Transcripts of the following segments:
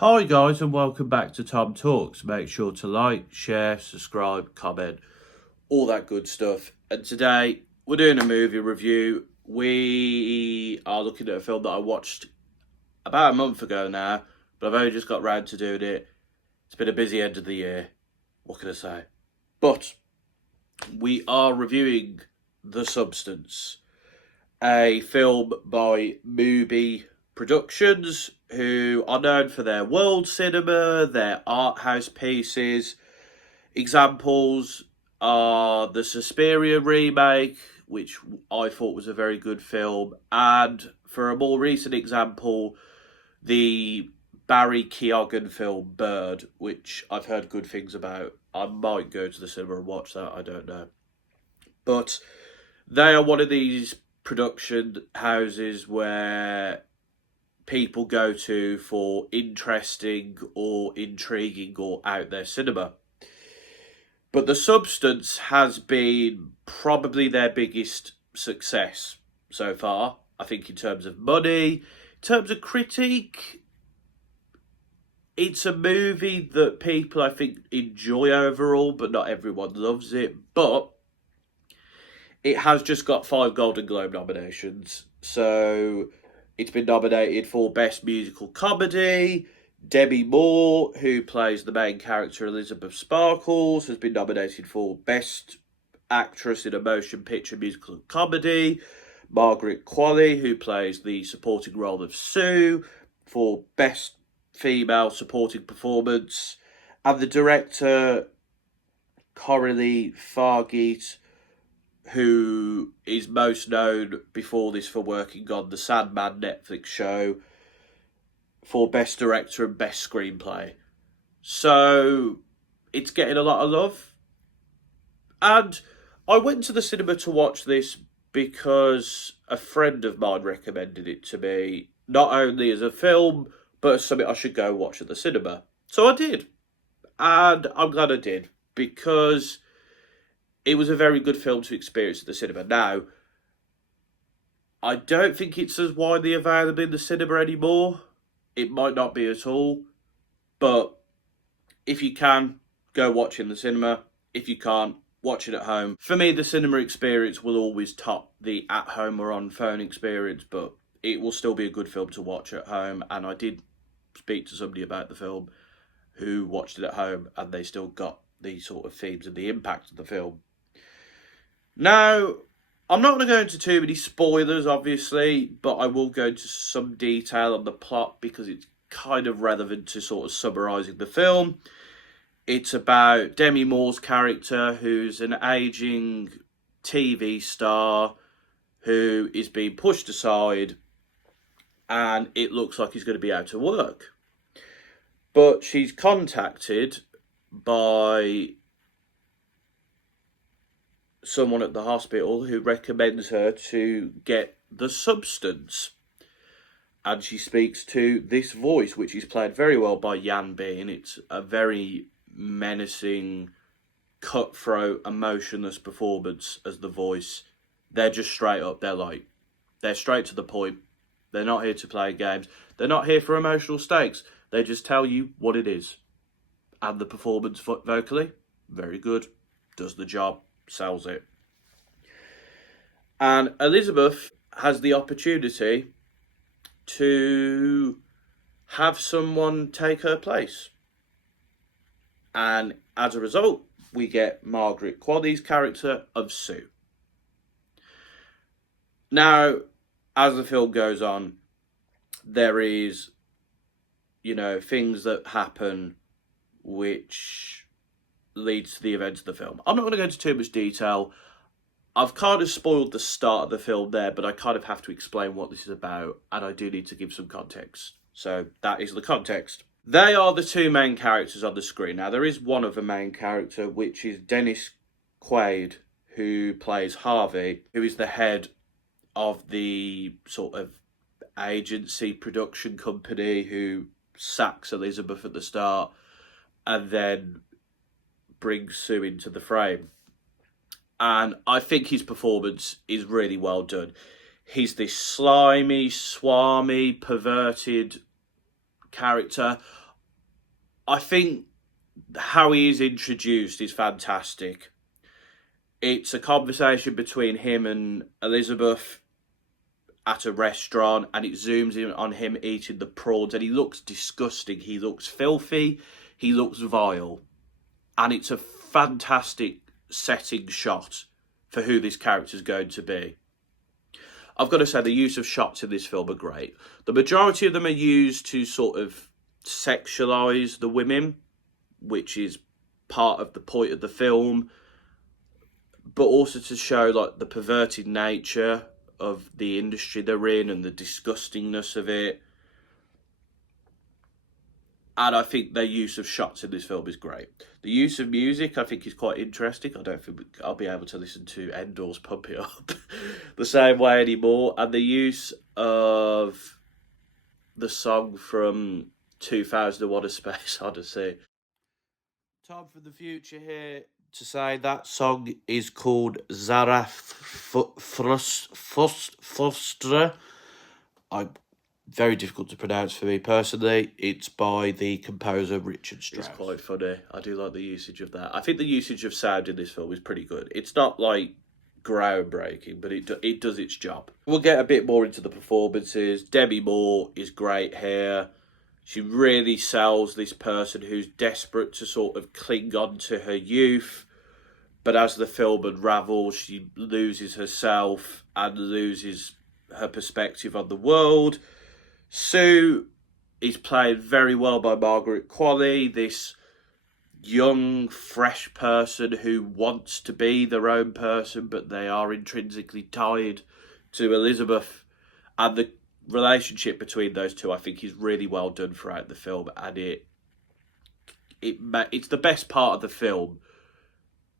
Hi guys and welcome back to Tom Talks. Make sure to like, share, subscribe, comment, all that good stuff. And today we're doing a movie review. We are looking at a film that I watched about a month ago now, but I've only just got round to doing it. It's been a busy end of the year. What can I say? But we are reviewing The Substance, a film by Mubi Productions, who are known for their world cinema, their art house pieces. Examples are the Suspiria remake, which I thought was a very good film, and for a more recent example, the Barry Keoghan film Bird, which I've heard good things about. I might go to the cinema and watch that, I don't know. But they are one of these production houses where people go to for interesting or intriguing or out there cinema. But The Substance has been probably their biggest success so far, I think, in terms of money, in terms of critique. It's a movie that people, I think, enjoy overall, but not everyone loves it. But it has just got 5 Golden Globe nominations. So it's been nominated for Best Musical Comedy. Demi Moore, who plays the main character Elizabeth Sparkles, has been nominated for Best Actress in a Motion Picture Musical Comedy. Margaret Qualley, who plays the supporting role of Sue, for Best Female Supporting Performance. And the director, Coralie Fargeet, who is most known before this for working on the Sandman Netflix show, for Best Director and Best Screenplay. So it's getting a lot of love. And I went to the cinema to watch this because a friend of mine recommended it to me, not only as a film, but as something I should go watch at the cinema. So I did. And I'm glad I did, because it was a very good film to experience at the cinema. Now, I don't think it's as widely available in the cinema anymore. It might not be at all. But if you can, go watch in the cinema. If you can't, watch it at home. For me, the cinema experience will always top the at-home or on-phone experience, but it will still be a good film to watch at home. And I did speak to somebody about the film who watched it at home, and they still got the sort of themes and the impact of the film. Now, I'm not going to go into too many spoilers, obviously, but I will go into some detail on the plot because it's kind of relevant to sort of summarising the film. It's about Demi Moore's character, who's an ageing TV star who is being pushed aside, and it looks like he's going to be out of work. But she's contacted by someone at the hospital who recommends her to get The Substance. And she speaks to this voice, which is played very well by Yan Bean. It's a very menacing, cutthroat, emotionless performance as the voice. They're just straight up. They're straight to the point. They're not here to play games. They're not here for emotional stakes. They just tell you what it is. And the performance vocally, very good. Does the job. Sells it. And Elizabeth has the opportunity to have someone take her place. And as a result, we get Margaret Qualley's character of Sue. Now, as the film goes on, there is, things that happen which leads to the events of the film. I'm not going to go into too much detail. I've kind of spoiled the start of the film there, but I kind of have to explain what this is about, and I do need to give some context. So that is the context. They are the 2 main characters on the screen. Now, there is one other main character, which is Dennis Quaid, who plays Harvey, who is the head of the sort of agency production company who sacks Elizabeth at the start and then brings Sue into the frame. And I think his performance is really well done. He's this slimy, swarmy, perverted character. I think how he is introduced is fantastic. It's a conversation between him and Elizabeth at a restaurant, and it zooms in on him eating the prawns, and he looks disgusting. He looks filthy. He looks vile. And it's a fantastic setting shot for who this character's going to be. I've got to say, the use of shots in this film are great. The majority of them are used to sort of sexualise the women, which is part of the point of the film, but also to show like the perverted nature of the industry they're in and the disgustingness of it. And I think their use of shots in this film is great. The use of music, I think, is quite interesting. I don't think I'll be able to listen to Endor's Pump It Up the same way anymore. And the use of the song from 2001: A Space Odyssey. Time for the future here to say that song is called Zarathustra. Very difficult to pronounce for me personally. It's by the composer Richard Strauss. It's quite funny. I do like the usage of that. I think the usage of sound in this film is pretty good. It's not like groundbreaking, but it does its job. We'll get a bit more into the performances. Demi Moore is great here. She really sells this person who's desperate to sort of cling on to her youth. But as the film unravels, she loses herself and loses her perspective on the world. Sue is played very well by Margaret Qualley, this young, fresh person who wants to be their own person, but they are intrinsically tied to Elizabeth. And the relationship between those two, I think, is really well done throughout the film, and it's the best part of the film.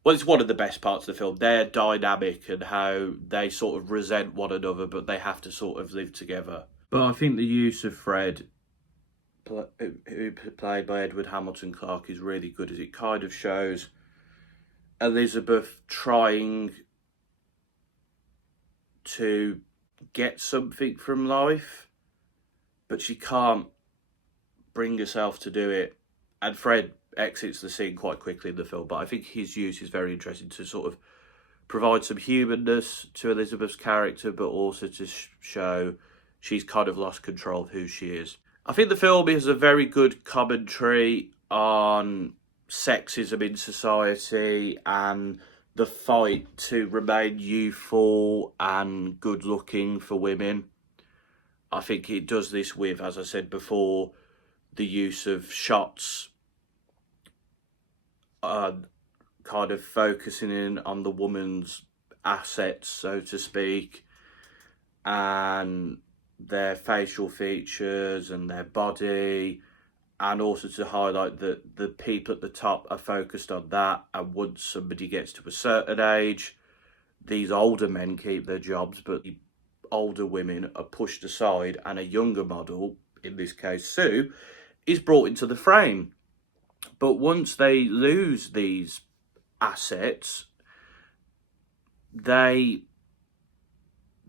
Well, it's one of the best parts of the film. Their dynamic and how they sort of resent one another, but they have to sort of live together. But I think the use of Fred, who played by Edward Hamilton Clark, is really good, as it kind of shows Elizabeth trying to get something from life, but she can't bring herself to do it. And Fred exits the scene quite quickly in the film, but I think his use is very interesting to sort of provide some humanness to Elizabeth's character, but also to show she's kind of lost control of who she is. I think the film has a very good commentary on sexism in society and the fight to remain youthful and good looking for women. I think it does this with, as I said before, the use of shots, kind of focusing in on the woman's assets, so to speak, and their facial features and their body, and also to highlight that the people at the top are focused on that, and once somebody gets to a certain age, these older men keep their jobs, but the older women are pushed aside, and a younger model, in this case Sue, is brought into the frame. But once they lose these assets, they're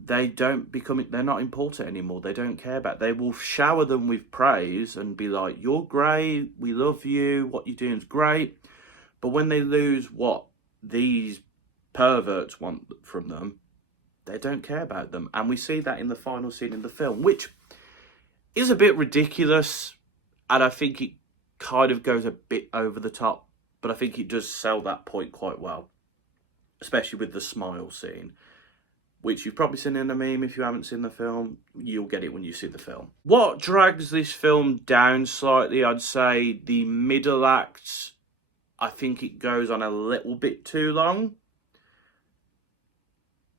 not important anymore. They don't care about it. They will shower them with praise and be like, you're great, we love you, what you're doing is great. But when they lose what these perverts want from them, they don't care about them. And we see that in the final scene in the film, which is a bit ridiculous, and I think it kind of goes a bit over the top, but I think it does sell that point quite well, especially with the smile scene, which you've probably seen in a meme. If you haven't seen the film, you'll get it when you see the film. What drags this film down slightly, I'd say the middle act, I think it goes on a little bit too long.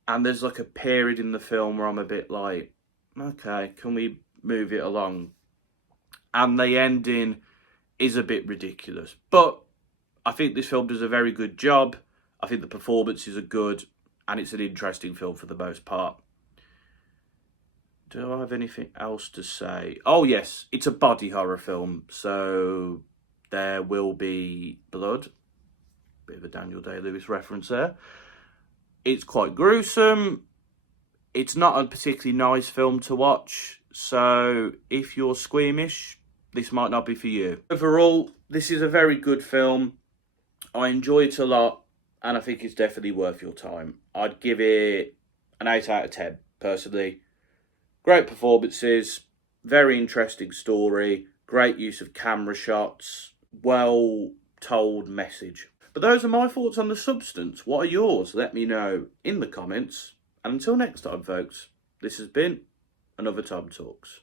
And there's like a period in the film where I'm a bit like, okay, can we move it along? And the ending is a bit ridiculous. But I think this film does a very good job. I think the performances are good, and it's an interesting film for the most part. Do I have anything else to say? Oh yes, it's a body horror film, so there will be blood. Bit of a Daniel Day-Lewis reference there. It's quite gruesome. It's not a particularly nice film to watch, so if you're squeamish, this might not be for you. Overall, this is a very good film. I enjoy it a lot, and I think it's definitely worth your time. I'd give it an 8 out of 10, personally. Great performances, very interesting story, great use of camera shots, well told message. But those are my thoughts on the substance. What are yours? Let me know in the comments. And until next time, folks, this has been another Tom Talks.